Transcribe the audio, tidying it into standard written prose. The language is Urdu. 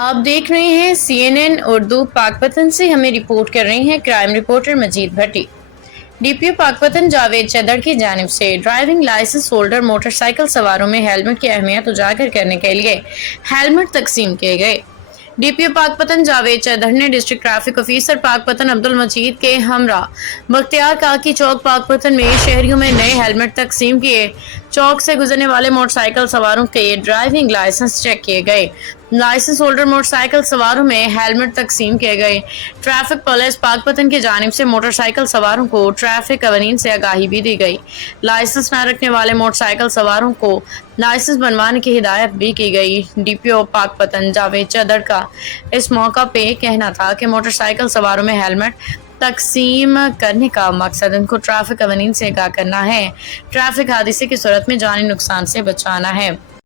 آپ دیکھ رہے ہیں CNN اردو۔ پاک پتن سے ہمیں رپورٹ کر رہے ہیں crime reporter Majeed Bhatti. D P O Pakpattan Javed Chadhar کی جانب سے driving licence holder motorcycle سواروں میں ہیلمٹ کی اہمیت اجاگر کرنے کے لیے ہیلمٹ تقسیم کیے گئے۔ D P O Pakpattan Javed چدر نے ڈسٹرکٹ ٹریفک آفیسر پاک پتن عبد المجید کے ہمراہ بختیار کاکی چوک پاک پتن میں شہریوں میں نئے ہیلمٹ تقسیم کیے۔ چوک سے گزرنے والے موٹر سائیکل سواروں کے ڈرائیونگ لائسنس چیک کیے گئے۔ لائسنس ہولڈر موٹر سائیکل سواروں میں ہیلمٹ تقسیم کیے گئے۔ ٹریفک پولیس پاک پتن کی جانب سے موٹر سائیکل سواروں کو ٹریفک قوانین سے آگاہی بھی دی گئی۔ لائسنس نہ رکھنے والے موٹر سائیکل سواروں کو لائسنس بنوانے کی ہدایت بھی کی گئی۔ D P O Pakpattan Javed چدر کا اس موقع پہ کہنا تھا کہ موٹر سائیکل سواروں میں ہیلمٹ تقسیم کرنے کا مقصد ان کو ٹریفک قوانین سے آگاہ کرنا ہے، ٹریفک حادثے کی صورت میں جانی نقصان سے بچانا ہے۔